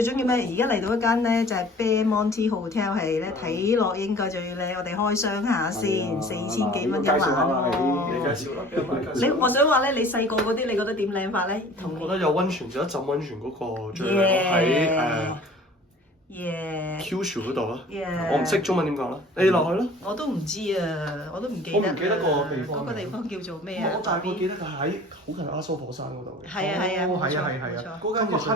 最中意咩？而家嚟到一間咧就係 Belmonte Hotel， 係咧睇落應該最靚。我哋開箱下先，4000幾蚊一晚喎。你介紹啦，你我想話咧，你細個嗰啲你覺得點靚法咧？我覺得有温泉，就一浸温泉嗰個最靚喺Kyushu 嗰度啊。我唔識中文點講啦，你落去啦。我都唔知啊，我都唔記得。我唔記得個地方。嗰個地方叫做咩啊？我大概記得佢喺好近阿蘇火山嗰度嘅。係啊係啊，冇錯冇錯。嗰間嘢係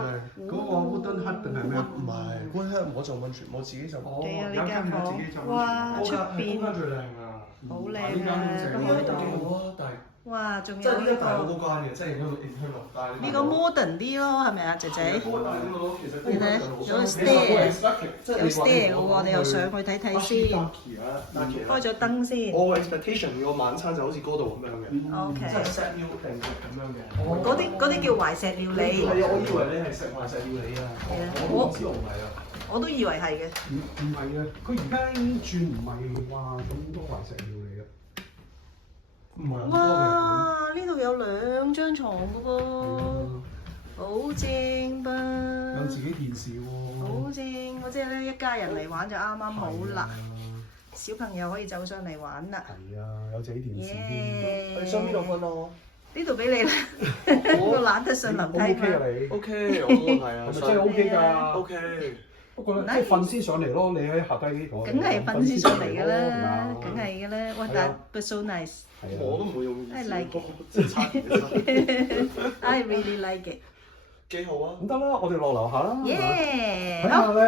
嗰個烏敦黑定係咩？唔係，嗰間我浸温泉，我自己浸。哦，係啊，有呢間房，哇，出邊嗰間最靚啊！好靚啊！咁呢度幾好啊，但係哇，仲即係有呢間大佬嗰間嘅，即係嗰度 internal，但係呢個 modern 啲咯，係咪啊，姐姐？其實有個 stair，有 stair 嘅喎，你又上去睇睇先。開咗燈先。我個 expectation 個晚餐就好似嗰度咁樣嘅。OK。即係 set meal 定食咁樣嘅。嗰啲叫懷石料理。係啊，我以為你係食懷石料理啊。我唔知我唔係啊。我都以為係嘅。唔係啊，佢而家已經轉唔係話咁多懷石料理啦。唔係哇！呢度有2張床嘅喎，好正噃。有自己電視喎。好正，我即係咧一家人嚟玩就啱啱好啦。小朋友可以走上嚟玩啦。係啊，有自己電視耶！你想邊度瞓啊？呢度俾你啦，我懶得上樓梯 OK 啊嘛。你 OK，我冇問題啊。係咪真係 OK 㗎 OK。不過咧，即係瞓先上嚟咯，你喺下低呢度。梗係瞓先上嚟㗎啦，梗係㗎啦。哇！但 but so nice。我都唔會用意思。 I like it. 即係差別嘅。 I really like it。幾好啊！咁得啦，我哋落樓下啦。耶！睇下咧。